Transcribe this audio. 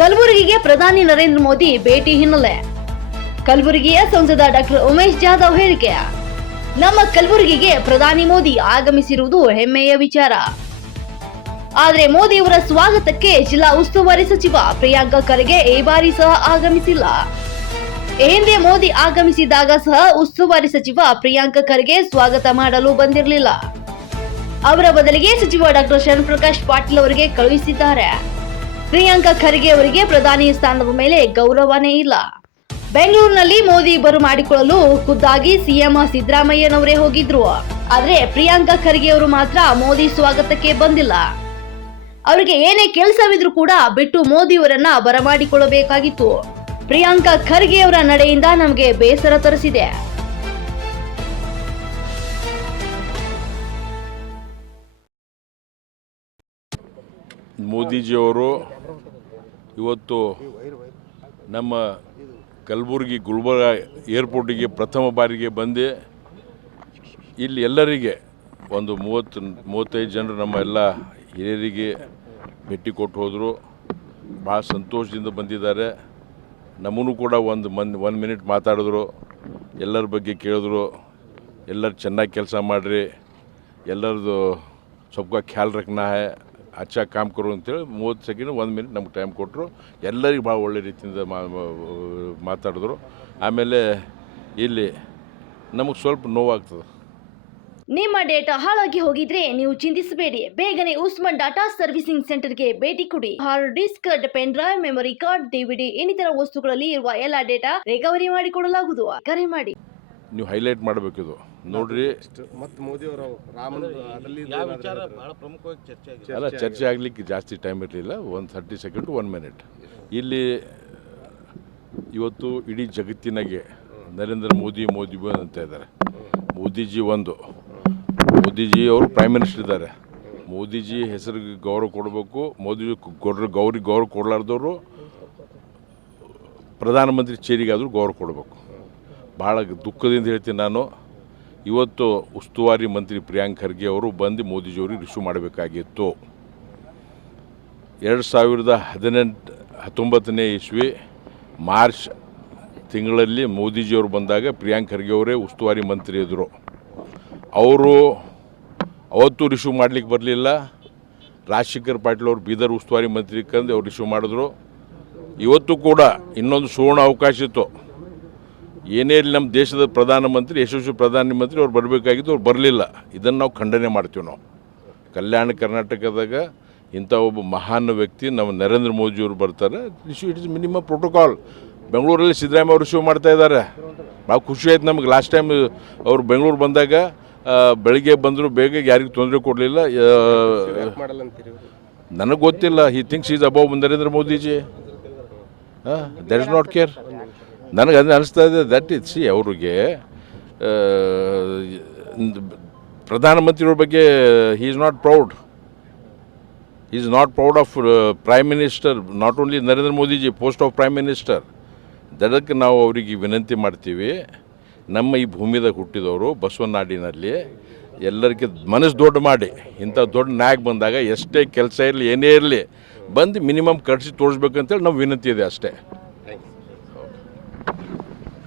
ಕಲಬುರಗಿಗೆ ಪ್ರಧಾನಿ ನರೇಂದ್ರ ಮೋದಿ ಭೇಟಿ ಹಿನ್ನೆಲೆ. ಕಲಬುರಗಿಯ ಸಂಸದ ಡಾಕ್ಟರ್ ಉಮೇಶ್ ಜಾಧವ್ ಹೇಳಿಕೆ. ನಮ್ಮ ಕಲಬುರಗಿಗೆ ಪ್ರಧಾನಿ ಮೋದಿ ಆಗಮಿಸಿರುವುದು ಹೆಮ್ಮೆಯ ವಿಚಾರ. ಆದರೆ ಮೋದಿಯವರ ಸ್ವಾಗತಕ್ಕೆ ಜಿಲ್ಲಾ ಉಸ್ತುವಾರಿ ಸಚಿವ ಪ್ರಿಯಾಂಕ ಖರ್ಗೆ ಈ ಬಾರಿ ಸಹ ಆಗಮಿಸಿಲ್ಲ. ಹಿಂದೆ ಮೋದಿ ಆಗಮಿಸಿದಾಗ ಸಹ ಉಸ್ತುವಾರಿ ಸಚಿವ ಪ್ರಿಯಾಂಕ ಖರ್ಗೆ ಸ್ವಾಗತ ಮಾಡಲು ಬಂದಿರಲಿಲ್ಲ. ಅವರ ಬದಲಿಗೆ ಸಚಿವ ಡಾಕ್ಟರ್ ಶರಣ್ ಪ್ರಕಾಶ್ ಪಾಟೀಲ್ ಅವರಿಗೆ ಕಳುಹಿಸಿದ್ದಾರೆ. ಪ್ರಿಯಾಂಕ ಖರ್ಗೆ ಅವರಿಗೆ ಪ್ರಧಾನಿ ಸ್ಥಾನದ ಮೇಲೆ ಗೌರವನೇ ಇಲ್ಲ. ಬೆಂಗಳೂರಿನಲ್ಲಿ ಮೋದಿ ಬರಮಾಡಿಕೊಳ್ಳಲು ಖುದ್ದಾಗಿ ಸಿಎಂ ಸಿದ್ದರಾಮಯ್ಯನವರೇ ಹೋಗಿದ್ರು. ಆದ್ರೆ ಪ್ರಿಯಾಂಕಾ ಖರ್ಗೆ ಅವರು ಮಾತ್ರ ಮೋದಿ ಸ್ವಾಗತಕ್ಕೆ ಬಂದಿಲ್ಲ. ಅವರಿಗೆ ಏನೇ ಕೆಲಸವಿದ್ರೂ ಕೂಡ ಬಿಟ್ಟು ಮೋದಿಯವರನ್ನ ಬರಮಾಡಿಕೊಳ್ಳಬೇಕಾಗಿತ್ತು. ಪ್ರಿಯಾಂಕಾ ಖರ್ಗೆ ಅವರ ನಡೆಯಿಂದ ನಮಗೆ ಬೇಸರ ತರಿಸಿದೆ. ಮೋದಿಜಿಯವರು ಇವತ್ತು ನಮ್ಮ ಕಲಬುರಗಿ ಗುಲ್ಬರ್ಗ ಏರ್ಪೋರ್ಟಿಗೆ ಪ್ರಥಮ ಬಾರಿಗೆ ಬಂದು ಇಲ್ಲಿ ಎಲ್ಲರಿಗೆ ಒಂದು ಮೂವತ್ತು ಮೂವತ್ತೈದು ಜನರು ನಮ್ಮ ಎಲ್ಲ ಹಿರಿಯರಿಗೆ ಭೇಟಿ ಕೊಟ್ಟು ಹೋದರು. ಭಾಳ ಸಂತೋಷದಿಂದ ಬಂದಿದ್ದಾರೆ. ನಮ್ಮನ್ನು ಕೂಡ ಒಂದು ಮನ್ ಒನ್ ಮಿನಿಟ್ ಮಾತಾಡಿದ್ರು. ಎಲ್ಲರ ಬಗ್ಗೆ ಕೇಳಿದ್ರು. ಎಲ್ಲರು ಚೆನ್ನಾಗಿ ಕೆಲಸ ಮಾಡಿರಿ. ಎಲ್ಲರದು ಸ್ವಲ್ಪ ಖ್ಯಾಲ್ ರಖನಾ ಹೈ. ಅಚ್ಚಾ ಕಾಮ್ ಕೊಡು ಅಂತೇಳಿ ಮೂವತ್ತು ಸೆಕೆಂಡ್ ಒಂದು ಮಿನಿಟ್ ನಮ್ಗೆ ಟೈಮ್ ಕೊಟ್ಟರು ಎಲ್ಲರಿಗೂ ಭಾಳ ಒಳ್ಳೆ ರೀತಿಯಿಂದ ಮಾತಾಡಿದ್ರು. ಆಮೇಲೆ ಇಲ್ಲಿ ನಮಗೆ ಸ್ವಲ್ಪ ನೋವಾಗ್ತದೆ. ನಿಮ್ಮ ಡೇಟಾ ಹಾಳಾಗಿ ಹೋಗಿದ್ರೆ ನೀವು ಚಿಂತಿಸಬೇಡಿ. ಬೇಗನೆ ಉಸ್ಮಾನ್ ಡಾಟಾ ಸರ್ವಿಸಿಂಗ್ ಸೆಂಟರ್ಗೆ ಭೇಟಿ ಕೊಡಿ. Hard disk pen drive memory card DVD ಇನ್ನಿತರ ವಸ್ತುಗಳಲ್ಲಿ ಇರುವ ಎಲ್ಲ ಡೇಟಾ ರಿಕವರಿ ಮಾಡಿಕೊಡಲಾಗುವುದು. ಕರೆ ಮಾಡಿ. ನೀವು ಹೈಲೈಟ್ ಮಾಡಬೇಕಿದು. ನೋಡ್ರಿ. ಮತ್ತು ಮೋದಿ ಅವರು ರಾಮನ ಅದರಲ್ಲಿ ಯಾವ ವಿಚಾರ ಬಹಳ ಪ್ರಮುಖವಾಗಿ ಚರ್ಚೆ ಆಗಿದೆ. ಅಲ್ಲ ಚರ್ಚೆ ಆಗಲಿಕ್ಕೆ ಜಾಸ್ತಿ ಟೈಮ್ ಇರಲಿಲ್ಲ. ಒಂದು ಥರ್ಟಿ ಸೆಕೆಂಡ್ ಒನ್ ಮಿನಿಟ್ ಇಲ್ಲಿ ಇವತ್ತು ಇಡೀ ಜಗತ್ತಿನಾಗೆ ನರೇಂದ್ರ ಮೋದಿ ಮೋದಿ ಅಂತ ಇದ್ದಾರೆ ಮೋದಿಜಿ ಒಂದು. ಮೋದಿಜಿ ಅವರು ಪ್ರೈಮ್ ಮಿನಿಸ್ಟರ್ ಇದ್ದಾರೆ ಮೋದಿಜಿ ಹೆಸರಿಗೆ ಗೌರವ ಕೊಡಬೇಕು. ಮೋದಿಜಿ ಗೌರ ಗೌರಿ ಗೌರವ ಕೊಡಲಾರ್ದವರು ಪ್ರಧಾನಮಂತ್ರಿ ಚೇರಿಗಾದರೂ ಗೌರವ ಕೊಡಬೇಕು. ಭಾಳ ದುಃಖದಿಂದ ಹೇಳ್ತೀನಿ ನಾನು. ಇವತ್ತು ಉಸ್ತುವಾರಿ ಮಂತ್ರಿ ಪ್ರಿಯಾಂಕ್ ಖರ್ಗೆ ಅವರು ಬಂದು ಮೋದಿಜಿಯವ್ರಿಗೆ ರಿಸೀವ್ ಮಾಡಬೇಕಾಗಿತ್ತು. ಎರಡು ಸಾವಿರದ ಹದಿನೆಂಟು, ಹತ್ತೊಂಬತ್ತನೇ ಇಸ್ವಿ ಮಾರ್ಚ್ ತಿಂಗಳಲ್ಲಿ ಮೋದಿಜಿಯವರು ಬಂದಾಗ ಪ್ರಿಯಾಂಕ್ ಖರ್ಗೆ ಅವರೇ ಉಸ್ತುವಾರಿ ಮಂತ್ರಿ ಇದ್ದರು ಅವರು ಅವತ್ತು ರಿಸೀವ್ ಮಾಡಲಿಕ್ಕೆ ಬರಲಿಲ್ಲ. ರಾಜಶೇಖರ್ ಪಾಟೀಲ್ ಅವರು ಬೀದರ್ ಉಸ್ತುವಾರಿ ಮಂತ್ರಿ ಕಂದು ಅವ್ರು ರಿಸೀವ್ ಮಾಡಿದ್ರು. ಇವತ್ತು ಕೂಡ ಇನ್ನೊಂದು ಸುವರ್ಣ ಅವಕಾಶ ಇತ್ತು. ಏನೇ ಇರಲಿ ನಮ್ಮ ದೇಶದ ಪ್ರಧಾನಮಂತ್ರಿ, ಯಶಸ್ವಿ ಪ್ರಧಾನಮಂತ್ರಿ ಅವ್ರು ಬರಬೇಕಾಗಿತ್ತು ಅವ್ರು ಬರಲಿಲ್ಲ. ಇದನ್ನು ನಾವು ಖಂಡನೆ ಮಾಡ್ತೀವಿ ನಾವು. ಕಲ್ಯಾಣ ಕರ್ನಾಟಕದಾಗ ಇಂಥ ಒಬ್ಬ ಮಹಾನ್ ವ್ಯಕ್ತಿ ನಮ್ಮ ನರೇಂದ್ರ ಮೋದಿಯವರು ಬರ್ತಾರೆ. ಇಟ್ ಇಸ್ ಮಿನಿಮಮ್ ಪ್ರೋಟೋಕಾಲ್ ಬೆಂಗಳೂರಲ್ಲಿ ಸಿದ್ದರಾಮಯ್ಯ ಅವರು ಶೋ ಮಾಡ್ತಾ ಇದ್ದಾರೆ. ಭಾಳ ಖುಷಿ ಆಯ್ತು ನಮಗೆ. ಲಾಸ್ಟ್ ಟೈಮ್ ಅವರು ಬೆಂಗಳೂರು ಬಂದಾಗ ಬೆಳಿಗ್ಗೆ ಬಂದರು ಬೇಗ ಯಾರಿಗೂ ತೊಂದರೆ ಕೊಡಲಿಲ್ಲ. ನನಗೆ ಗೊತ್ತಿಲ್ಲ. He thinks is above Narendra Modiji. ಹಾಂ ದಟ್ ಇಸ್ ನಾಟ್ ಕೇರ್ ನನಗೆ ಅದು ಅನಿಸ್ತಾ ಇದೆ ದಟ್ ಇಟ್ ಸಿ ಅವ್ರಿಗೆ ಪ್ರಧಾನಮಂತ್ರಿಯವ್ರ ಬಗ್ಗೆ he is not proud is not proud of prime minister not only Narendra Modiji post of prime minister ದಡಕ್ಕೆ ನಾವು ಅವರಿಗೆ ವಿನಂತಿ ಮಾಡ್ತೀವಿ, ನಮ್ಮ ಈ ಭೂಮಿದಾಗ ಹುಟ್ಟಿದವರು ಬಸವನಾಡಿನಲ್ಲಿ, ಎಲ್ಲರಿಗೆ ಮನಸ್ಸು ದೊಡ್ಡ ಮಾಡಿ, ಇಂಥ ದೊಡ್ಡ ನಾಯಕ್ ಬಂದಾಗ ಎಷ್ಟೇ ಕೆಲಸ ಇರಲಿ, ಏನೇ ಇರಲಿ, ಬಂದು ಮಿನಿಮಮ್ ಕಟ್ಸಿ ತೋರಿಸ್ಬೇಕಂತೇಳಿ ನಾವು ವಿನಂತಿ ಇದೆ ಅಷ್ಟೇ.